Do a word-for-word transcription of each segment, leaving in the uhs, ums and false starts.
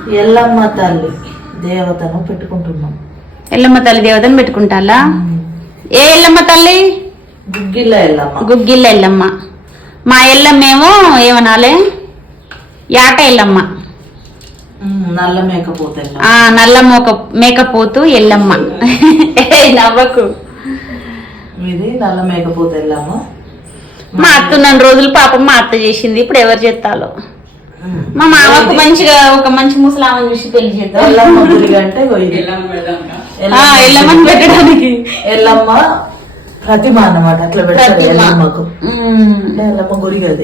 ఎల్లమ్మ తల్లి దేవతను పెట్టుకుంటున్నాం. ఎల్లమ్మ తల్లి దేవతను పెట్టుకుంటాలా? ఏ ఎల్లమ్మ తల్లి? గుగ్గిళ్ళ ఎల్లమ్మ. గుగ్గిళ్ళ ఎల్లమ్మ. మా ఎల్లమ్మేమో ఏమనాలే, యాట ఎల్లమ్మ. నల్ల మేకపోతే నల్ల మోక మేకపోతూ ఎల్లమ్మ. నవ్వకు. ఇది నల్ల మేకపోతే ఎల్లమ్మ. మా అత్త ఉన్న రోజులు పాపం మా అత్త చేసింది, ఇప్పుడు ఎవరు చేస్తాలో. మా మామకు మంచిగా ఒక మంచి ముసలామని చూసి పెళ్లి చేద్దాం. ఎల్లమ్మ గుడి అంటే ఎల్లమ్మని పెట్టడానికి ఎల్లమ్మ ప్రతిమ అన్నమాట. అట్లా పెడతారు ఎల్లమ్మకు. అంటే ఎల్లమ్మ గుడి అది.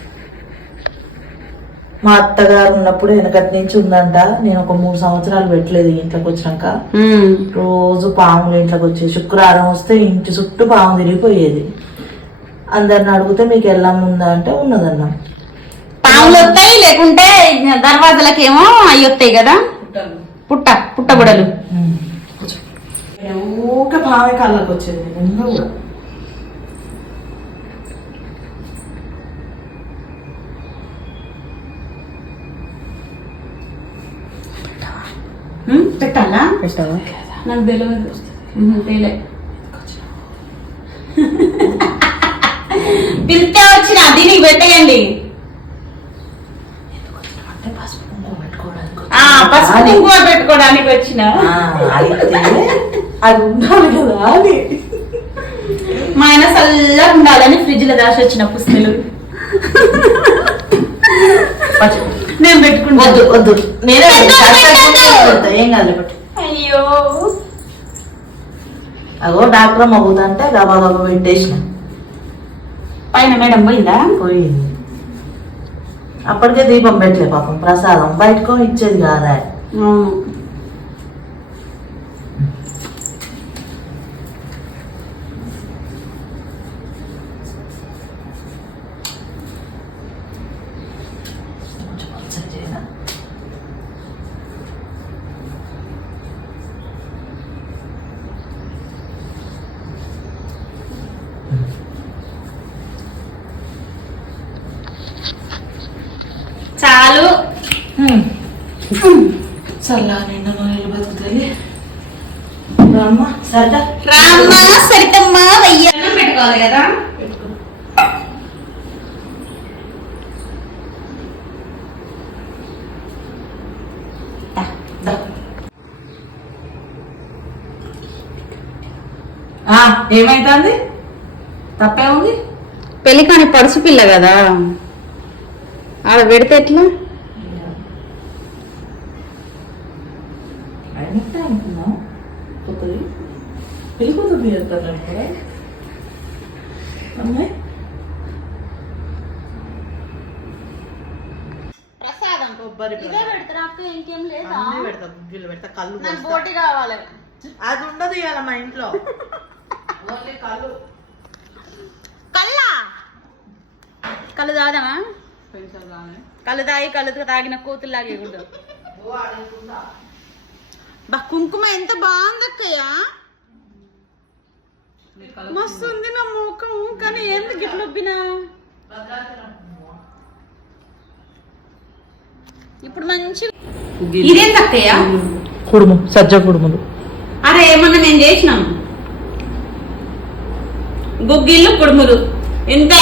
మా అత్తగారు ఉన్నప్పుడు వెనకటి నుంచి ఉందంట. నేను ఒక మూడు సంవత్సరాలు పెట్టలేదు ఇంట్లోకి వచ్చినాక. రోజు పాములు ఇంట్లోకి వచ్చేది. శుక్రవారం వస్తే ఇంటి చుట్టూ పాము తిరిగిపోయేది. అందరిని అడిగితే మీకు ఎల్లమ్మ ఉందా అంటే ఉన్నదన్నా. పాములు వస్తాయి, లేకుంటే దర్వాజలకేమో అవి వస్తాయి కదా, పుట్ట పుట్టబుడలు. ఊక పామే కళ్ళకి వచ్చేది. నిన్న కూడా పెట్టాలా? పెట్టాలా? నాకు తెలియదు. తెలియ పిలితే వచ్చిన దీనికి పెట్టేయండి. పసుపు కుంకుమ పెట్టుకోవడానికి వచ్చిన. అది ఉండాలి కదా అని మా ఆయన చల్లగా ఉండాలని ఫ్రిడ్జ్ లో దాచి వచ్చిన పుస్తలు నేను పెట్టుకుంటా. వద్దు వద్దు, నేనే ఏం కాదు. అయ్యో అగో డాక్టర్ మగ్గుదంటే గబా గబా పెట్టేసిన. పైన మేడం పోయిందా? పోయింది. అప్పటికే దీపం పెట్టలే పాపం. ప్రసాదం బయటకో ఇచ్చేది కాదా. చాలు. చల్లా నిండా నూనెలు బతుకుతాయి. రామ్మ సరిత రామ్మ సరితమ్మ వెయ్యన్నం పెట్టుకోవాలి కదా. ఏమైతుంది? తప్పే ఉంది. పెళ్లి కాని పడుసు పిల్ల కదా, ఆడ పెడితే ఎట్లా? వెళ్ళిపోతుంది అమ్మాయి. ప్రసాదం కొబ్బరి ఇంకేం లేదా? పెడతా, గుగ్గిలు పెడతా, కళ్ళు బోటి కావాలి. అది ఉండదు ఇవాళ మా ఇంట్లో. ఓన్లీ కళ్ళు. కళ్ళా? కళ్ళు తాగదామా? కళ్ళు తాగి కళ్ళు తాగిన కూతురు లాగేకూడదు. బా కుంకుమ ఎంత బాగుంది అక్కయ్య, మస్తు ఉంది నా ముఖం. కానీ ఎందుకు గిట్ల ఉబ్బినా? ఇప్పుడు మంచి ఇదేంటి అక్కయ్య? కుడుము, సజ్జ కుడుములు. అరే ఏమన్నా నేను చేసినాను. గుగ్గిళ్ళు కుడుములు ఇంతే.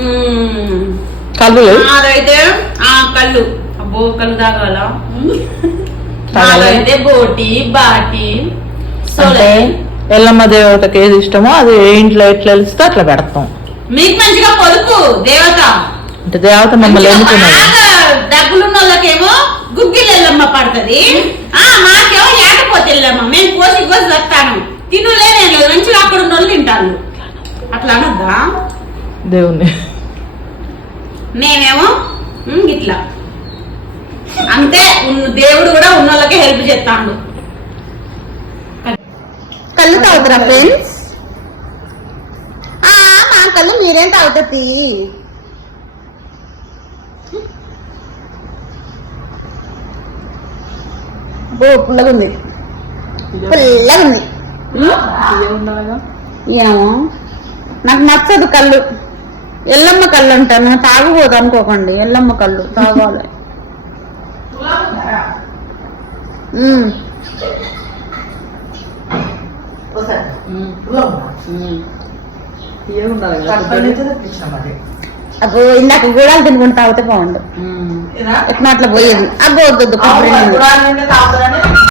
కళ్ళు అదైతే ఆ కళ్ళు. అబ్బో కళ్ళు తాగాల. అయితే బోటి బాటి. ఎల్లమ్మ దేవతకి ఏది ఇష్టమో అది ఇంట్లో ఎట్లా వెళ్తే అట్లా పెడతాం. మీకు మంచిగా పొదుపు దేవత అంటే దేవత మమ్మల్ని ఎన్నుకున్నది. డబ్బులున్న వాళ్ళకేమో గుగ్గిళ్ళు ఎల్లమ్మ పడుతుంది, ఆ మాకేమో లేకపోతే ఎల్లమ్మ. మేము కోసి కోసి వస్తాను, తినులే నేను మంచిగా అక్కడ ఉన్న వాళ్ళు తింటాను. అట్లా అనద్దా దేవుణ్ణి? మేమేమో ఇట్లా అంతే. దేవుడు కూడా ఉన్న వాళ్ళకే హెల్ప్ చేస్తాడు. కళ్ళు తాగుతారా ఫ్రెండ్స్? మా కళ్ళు మీరేం తాగుతుంది? పుల్లగా ఉంది, పుల్లగా ఉంది. ఏమో నాకు నచ్చదు కళ్ళు. ఎల్లమ్మ కళ్ళు అంటాను, తాగుపోదు అనుకోకండి. ఎల్లమ్మ కళ్ళు తాగాలి. అబ్బో ఇందాక గూడాలు తినుకుంటా తాగితే బాగుండు ఎట్లా అట్లా పోయేది అబ్బో వద్దు